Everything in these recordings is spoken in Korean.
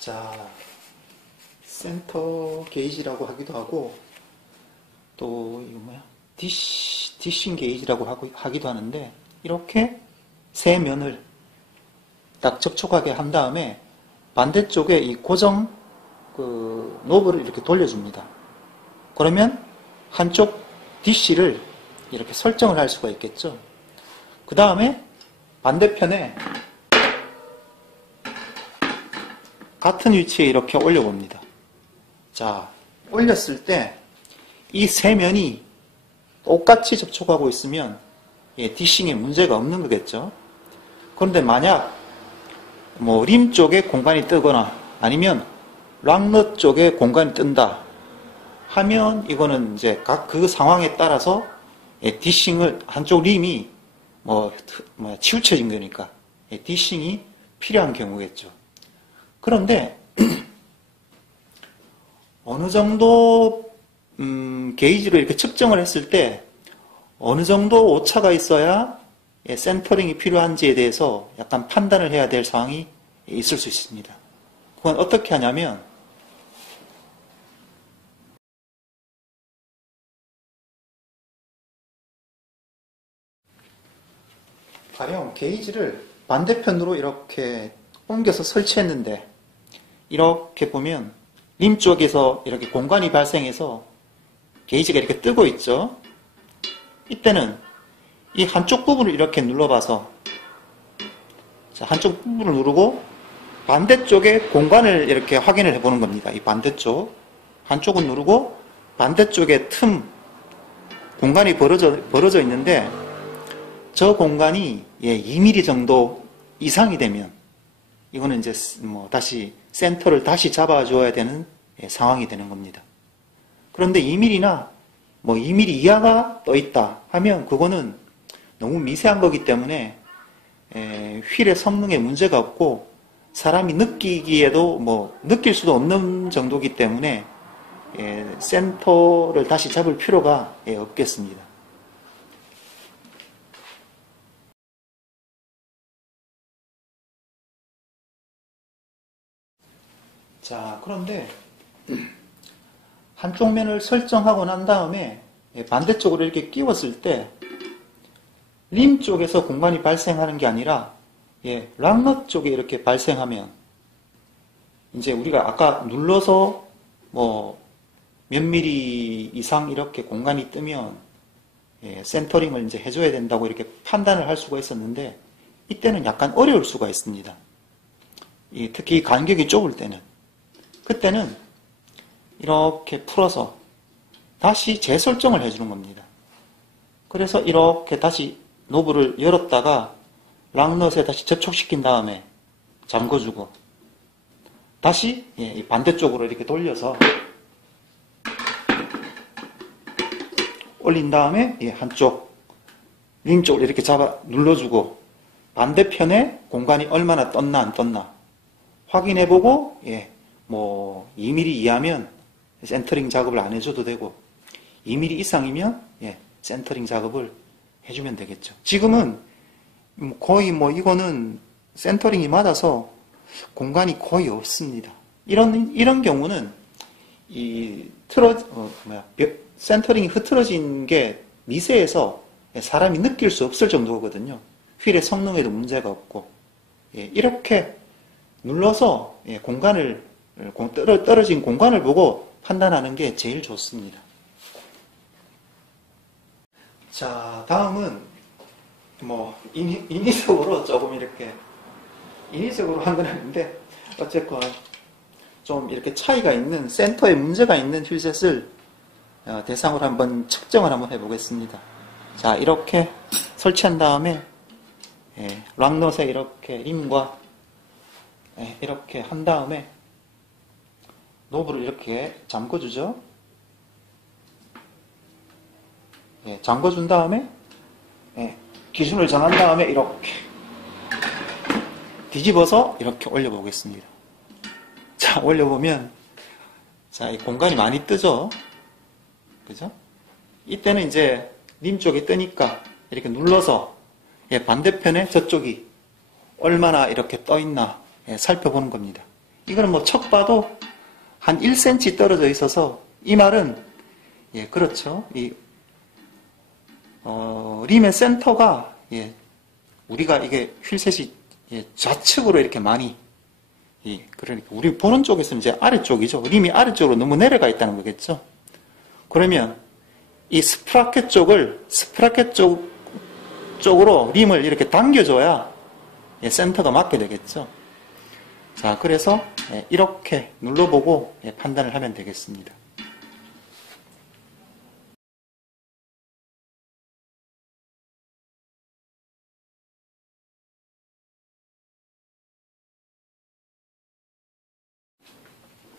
자, 센터 게이지라고 하기도 하고, 또, 이거 뭐야? 디싱 게이지라고 하기도 하는데, 이렇게 세 면을 딱 접촉하게 한 다음에, 반대쪽에 이 고정, 노브를 이렇게 돌려줍니다. 그러면 한쪽 디시를 이렇게 설정을 할 수가 있겠죠. 그 다음에 반대편에 같은 위치에 이렇게 올려봅니다. 자, 올렸을 때 이 세 면이 똑같이 접촉하고 있으면 디싱에 문제가 없는 거겠죠. 그런데 만약 림 쪽에 공간이 뜨거나 아니면 락넛 쪽에 공간이 뜬다 하면 이거는 이제 각 그 상황에 따라서 디싱을 한쪽 림이 치우쳐진 거니까 디싱이 필요한 경우겠죠. 그런데 어느 정도 게이지로 이렇게 측정을 했을 때 어느 정도 오차가 있어야 센터링이 필요한지에 대해서 약간 판단을 해야 될 상황이 있을 수 있습니다. 그건 어떻게 하냐면 가령 게이지를 반대편으로 이렇게 옮겨서 설치했는데 이렇게 보면 림 쪽에서 이렇게 공간이 발생해서 게이지가 이렇게 뜨고 있죠. 이때는 이 한쪽 부분을 이렇게 눌러봐서 한쪽 부분을 누르고 반대쪽에 공간을 이렇게 확인을 해보는 겁니다. 이 반대쪽 한쪽은 누르고 반대쪽에 틈 공간이 벌어져 있는데 저 공간이 2mm 정도 이상이 되면 이거는 이제 다시 센터를 다시 잡아줘야 되는 상황이 되는 겁니다. 그런데 2mm나 2mm 이하가 떠 있다 하면 그거는 너무 미세한 거기 때문에 휠의 성능에 문제가 없고 사람이 느끼기에도 느낄 수도 없는 정도이기 때문에 센터를 다시 잡을 필요가 없겠습니다. 자, 그런데 한쪽 면을 설정하고 난 다음에 반대쪽으로 이렇게 끼웠을 때 림 쪽에서 공간이 발생하는 게 아니라 락넛 쪽에 이렇게 발생하면 이제 우리가 아까 눌러서 몇 미리 이상 이렇게 공간이 뜨면 센터링을 이제 해줘야 된다고 이렇게 판단을 할 수가 있었는데 이때는 약간 어려울 수가 있습니다. 특히 간격이 좁을 때는 그때는 이렇게 풀어서 다시 재설정을 해주는 겁니다. 그래서 이렇게 다시 노브를 열었다가 락넛에 다시 접촉시킨 다음에 잠궈주고 다시 반대쪽으로 이렇게 돌려서 올린 다음에 한쪽 림 쪽을 이렇게 잡아 눌러주고 반대편에 공간이 얼마나 떴나 안 떴나 확인해보고 2mm 이하면 센터링 작업을 안 해줘도 되고 2mm 이상이면 센터링 작업을 해주면 되겠죠. 지금은 거의 이거는 센터링이 맞아서 공간이 거의 없습니다. 이런 경우는 센터링이 흐트러진 게 미세해서 사람이 느낄 수 없을 정도거든요. 휠의 성능에도 문제가 없고 이렇게 눌러서 떨어진 공간을 보고 판단하는 게 제일 좋습니다. 자, 다음은 인위적으로 조금 이렇게 인위적으로 한 건 아닌데 어쨌건 좀 이렇게 차이가 있는 센터에 문제가 있는 휠셋을 대상으로 한번 측정을 한번 해보겠습니다. 자, 이렇게 설치한 다음에 락넛에 이렇게 림과 이렇게 한 다음에 노브를 이렇게 잠궈주죠. 잠궈준 다음에 기준을 정한 다음에 이렇게 뒤집어서 이렇게 올려보겠습니다. 자, 올려보면 이 공간이 많이 뜨죠. 그죠? 이때는 이제 림 쪽이 뜨니까 이렇게 눌러서 반대편에 저쪽이 얼마나 이렇게 떠 있나 살펴보는 겁니다. 이거는 뭐 척 봐도 한 1cm 떨어져 있어서 이 말은 예, 그렇죠. 림의 센터가 예, 우리가 이게 휠셋이 예, 좌측으로 이렇게 많이 예, 그러니까 우리 보는 쪽에서는 이제 아래쪽이죠. 림이 아래쪽으로 너무 내려가 있다는 거겠죠. 그러면 이 스프라켓 쪽으로 림을 이렇게 당겨줘야 예, 센터가 맞게 되겠죠. 자, 그래서 예, 이렇게 눌러보고 예, 판단을 하면 되겠습니다.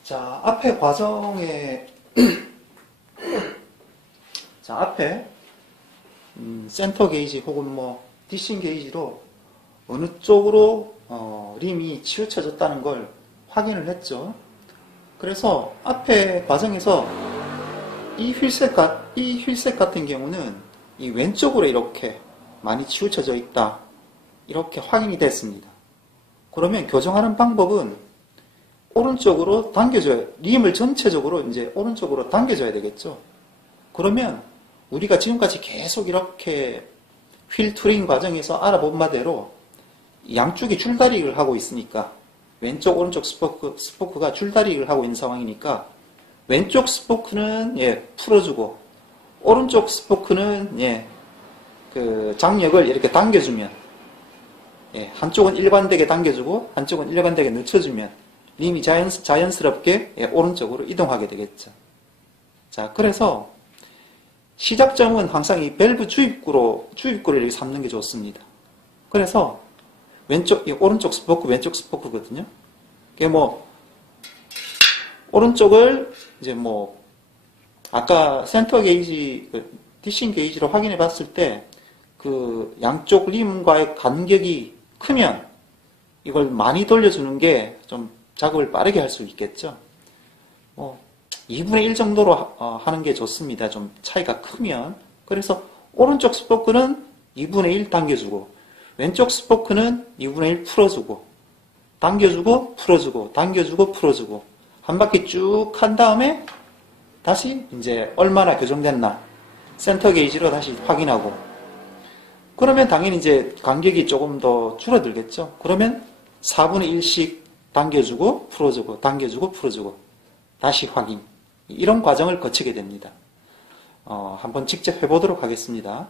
자, 앞에 과정에 자, 앞에 센터 게이지 혹은 뭐 디싱 게이지로 어느 쪽으로 림이 치우쳐졌다는 걸 확인을 했죠. 그래서 앞에 과정에서 이 휠셋 같은 경우는 이 왼쪽으로 이렇게 많이 치우쳐져 있다. 이렇게 확인이 됐습니다. 그러면 교정하는 방법은 오른쪽으로 당겨줘야, 림을 전체적으로 이제 오른쪽으로 당겨줘야 되겠죠. 그러면 우리가 지금까지 계속 이렇게 휠 툴링 과정에서 알아본 바대로 양쪽이 줄다리기를 하고 있으니까 왼쪽 오른쪽 스포크가 줄다리기를 하고 있는 상황이니까 왼쪽 스포크는 예, 풀어주고 오른쪽 스포크는 예, 그 장력을 이렇게 당겨주면 예, 한쪽은 일관되게 당겨주고 한쪽은 일관되게 늦춰주면 림이 자연스럽게 예, 오른쪽으로 이동하게 되겠죠. 자, 그래서 시작점은 항상 이 밸브 주입구를 이렇게 삼는 게 좋습니다. 그래서 오른쪽 스포크, 왼쪽 스포크거든요. 그게 뭐, 오른쪽을 이제 뭐, 아까 센터 게이지, 디싱 게이지로 확인해 봤을 때, 그 양쪽 림과의 간격이 크면 이걸 많이 돌려주는 게 좀 작업을 빠르게 할 수 있겠죠. 뭐, 2분의 1 정도로 하는 게 좋습니다. 좀 차이가 크면. 그래서 오른쪽 스포크는 2분의 1 당겨주고, 왼쪽 스포크는 2분의 1 풀어주고, 당겨주고, 풀어주고, 당겨주고, 풀어주고, 한 바퀴 쭉 한 다음에 다시 이제 얼마나 교정됐나, 센터 게이지로 다시 확인하고, 그러면 당연히 이제 간격이 조금 더 줄어들겠죠. 그러면 4분의 1씩 당겨주고, 풀어주고, 당겨주고, 풀어주고, 다시 확인. 이런 과정을 거치게 됩니다. 한번 직접 해보도록 하겠습니다.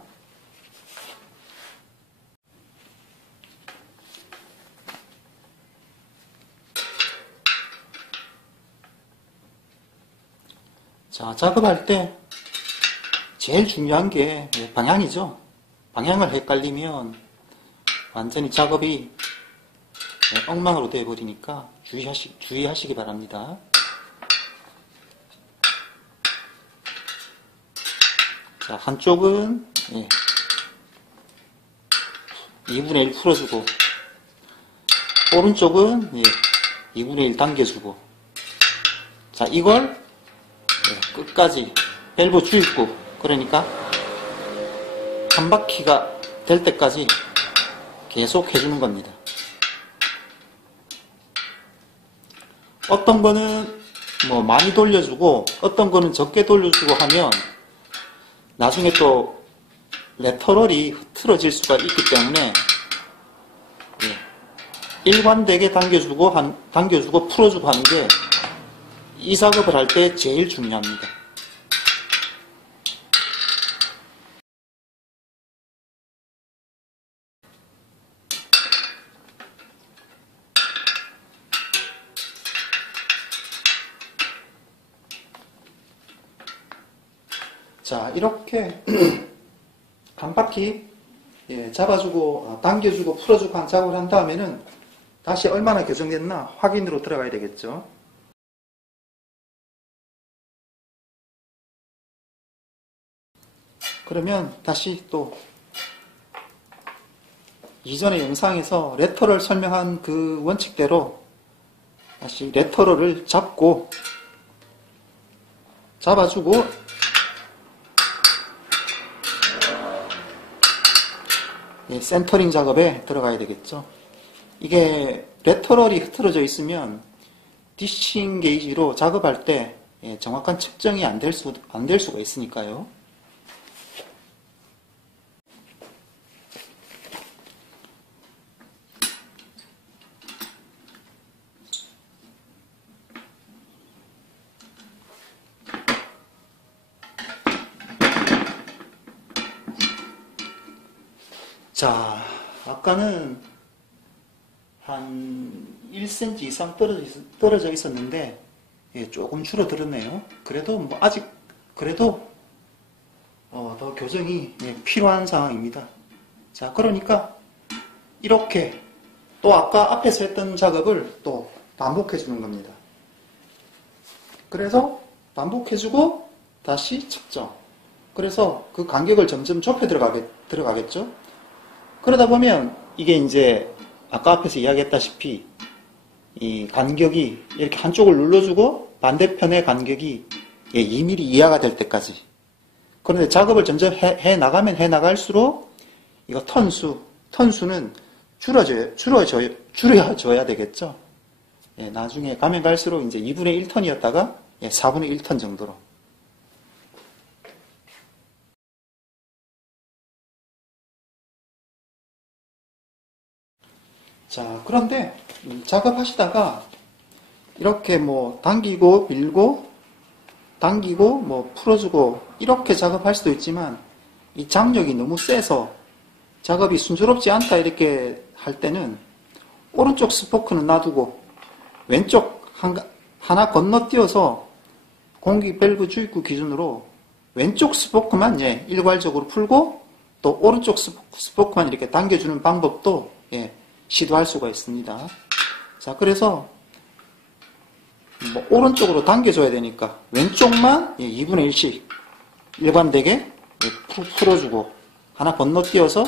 자, 작업할 때 제일 중요한 게 방향이죠. 방향을 헷갈리면 완전히 작업이 엉망으로 되어버리니까 주의하시기 바랍니다. 자, 한쪽은 2분의 1 풀어주고, 오른쪽은 2분의 1 당겨주고, 자, 이걸 끝까지 밸브 주입구, 그러니까 한 바퀴가 될 때까지 계속 해주는 겁니다. 어떤 거는 뭐 많이 돌려주고 어떤 거는 적게 돌려주고 하면 나중에 또 레터럴이 흐트러질 수가 있기 때문에 일관되게 당겨주고 풀어주고 하는 게 이 작업을 할 때 제일 중요합니다. 자, 이렇게 한 바퀴 잡아주고 당겨주고 풀어주고 한 작업을 한 다음에는 다시 얼마나 교정됐나 확인으로 들어가야 되겠죠. 그러면 다시 또 이전의 영상에서 레터럴 설명한 그 원칙대로 다시 레터럴을 잡아주고 센터링 작업에 들어가야 되겠죠. 이게 레터럴이 흐트러져 있으면 디싱 게이지로 작업할 때 정확한 측정이 안 될 수가 있으니까요. 자, 아까는 한 1cm 이상 떨어져 있었는데 조금 줄어들었네요. 그래도 뭐 아직 그래도 더 교정이 필요한 상황입니다. 자, 그러니까 이렇게 또 아까 앞에서 했던 작업을 또 반복해 주는 겁니다. 그래서 반복해주고 다시 측정. 그래서 그 간격을 점점 좁혀 들어가겠죠. 그러다 보면 이게 이제 아까 앞에서 이야기했다시피 이 간격이 이렇게 한쪽을 눌러주고 반대편의 간격이 2mm 이하가 될 때까지. 그런데 작업을 점점 해 나갈수록 이거 턴수는 줄여줘야 되겠죠. 나중에 가면 갈수록 이제 2분의 1턴이었다가 4분의 1턴 정도로. 자, 그런데 작업하시다가 이렇게 뭐 당기고 밀고 당기고 뭐 풀어주고 이렇게 작업할 수도 있지만 이 장력이 너무 세서 작업이 순조롭지 않다 이렇게 할 때는 오른쪽 스포크는 놔두고 왼쪽 하나 건너뛰어서 공기 밸브 주입구 기준으로 왼쪽 스포크만 일괄적으로 풀고 또 오른쪽 스포크만 이렇게 당겨주는 방법도 시도할 수가 있습니다. 자, 그래서 뭐 오른쪽으로 당겨줘야 되니까 왼쪽만 2분의 1씩 일관되게 풀어주고 하나 건너뛰어서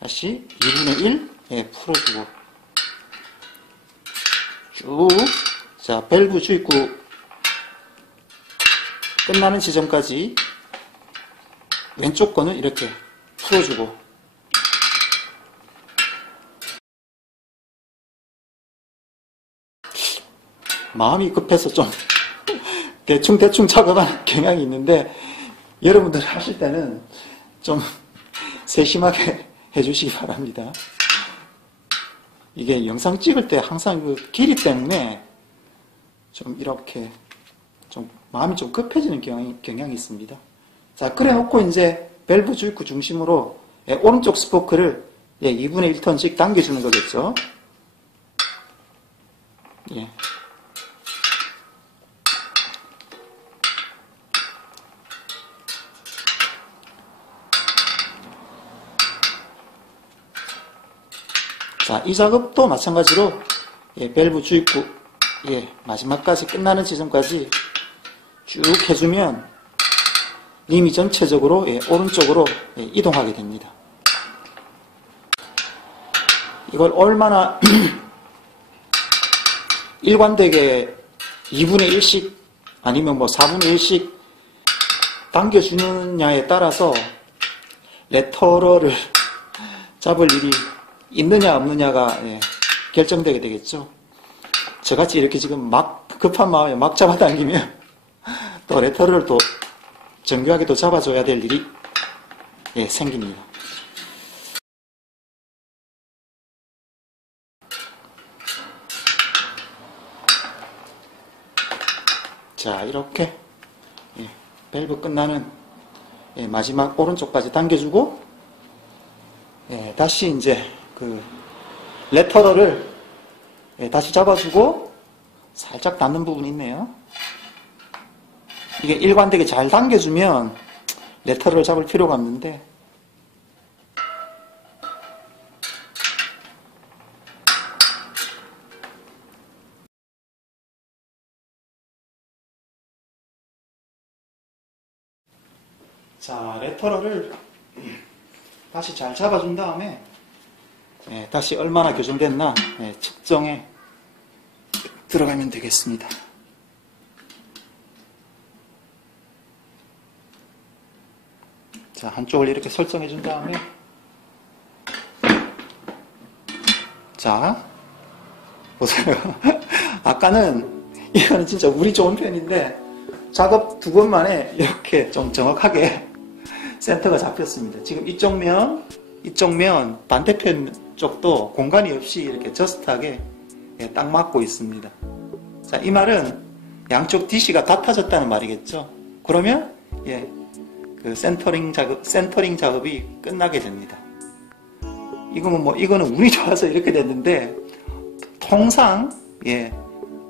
다시 2분의 1 풀어주고 쭉. 자, 밸브 주입구 끝나는 지점까지 왼쪽 거는 이렇게 풀어주고 마음이 급해서 좀 대충 작업하는 경향이 있는데 여러분들 하실 때는 좀 세심하게 해주시기 바랍니다. 이게 영상 찍을 때 항상 그 길이 때문에 좀 이렇게 좀 마음이 좀 급해지는 경향이 있습니다. 자, 그래 놓고 이제 밸브 주입구 중심으로 오른쪽 스포크를 2분의 1턴씩 당겨주는 거겠죠. 예. 자, 이 작업도 마찬가지로 밸브 주입구 마지막까지 끝나는 지점까지 쭉 해주면 림이 전체적으로 오른쪽으로 이동하게 됩니다. 이걸 얼마나 일관되게 2분의 1씩 아니면 뭐 4분의 1씩 당겨주느냐에 따라서 레터럴을 잡을 일이 있느냐 없느냐가 결정되게 되겠죠. 저같이 이렇게 지금 막 급한 마음에 막 잡아당기면 또 레터를 또 정교하게 또 잡아줘야 될 일이 생깁니다. 자, 이렇게 밸브 끝나는 마지막 오른쪽까지 당겨주고 다시 이제 그 레터럴을 다시 잡아주고 살짝 닿는 부분이 있네요. 이게 일관되게 잘 당겨주면 레터럴을 잡을 필요가 없는데 자, 레터럴을 다시 잘 잡아준 다음에 다시 얼마나 교정됐나 측정에 들어가면 되겠습니다. 자, 한쪽을 이렇게 설정해 준 다음에 자, 보세요. 아까는 이거는 진짜 운이 좋은 편인데 작업 2번 만에 이렇게 좀 정확하게 센터가 잡혔습니다. 지금 이쪽 면 반대편 쪽도 공간이 없이 이렇게 저스트하게 딱 맞고 있습니다. 자, 이 말은 양쪽 DC가 같아졌다는 말이겠죠. 그러면 그 센터링 작업이 끝나게 됩니다. 이거는 운이 좋아서 이렇게 됐는데 통상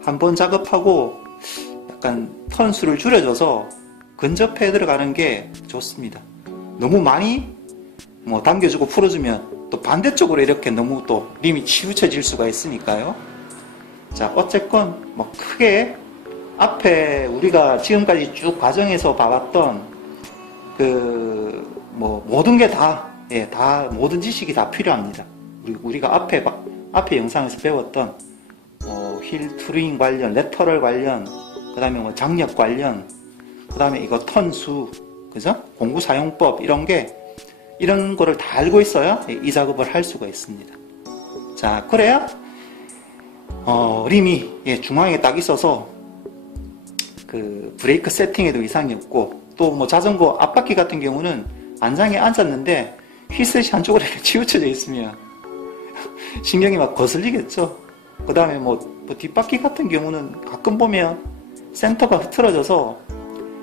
한 번 작업하고 약간 턴수를 줄여줘서 근접해 들어가는 게 좋습니다. 너무 많이 당겨주고 풀어주면 또 반대쪽으로 이렇게 너무 또 림이 치우쳐질 수가 있으니까요. 자, 어쨌건 크게 앞에 우리가 지금까지 쭉 과정에서 봐왔던 모든 게 모든 지식이 다 필요합니다. 우리가 앞에 영상에서 배웠던 힐 투링 관련, 레터럴 관련, 그 다음에 장력 관련, 그 다음에 이거 턴수, 그죠? 공구 사용법, 이런 거를 다 알고 있어야 이 작업을 할 수가 있습니다. 자, 그래야, 림이, 중앙에 딱 있어서, 그, 브레이크 세팅에도 이상이 없고, 또 자전거 앞바퀴 같은 경우는 안장에 앉았는데, 휠셋이 한쪽으로 이렇게 치우쳐져 있으면, 신경이 막 거슬리겠죠? 그 다음에 뒷바퀴 같은 경우는 가끔 보면 센터가 흐트러져서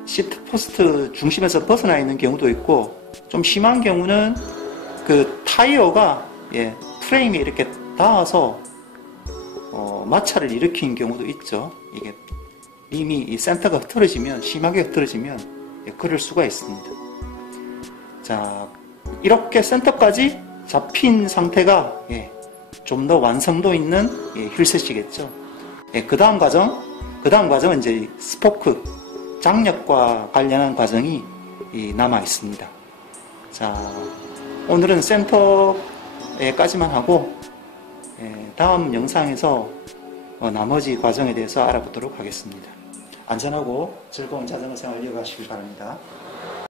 시트 포스트 중심에서 벗어나 있는 경우도 있고, 좀 심한 경우는 그 타이어가 프레임에 이렇게 닿아서 마찰을 일으킨 경우도 있죠. 이게 림이 이 센터가 흐트러지면, 심하게 흐트러지면 그럴 수가 있습니다. 자, 이렇게 센터까지 잡힌 상태가 좀 더 완성도 있는 휠셋이겠죠. 그 다음 과정은 이제 스포크, 장력과 관련한 과정이 남아 있습니다. 자, 오늘은 센터까지만 하고, 다음 영상에서 나머지 과정에 대해서 알아보도록 하겠습니다. 안전하고 즐거운 자전거 생활 이어가시길 바랍니다.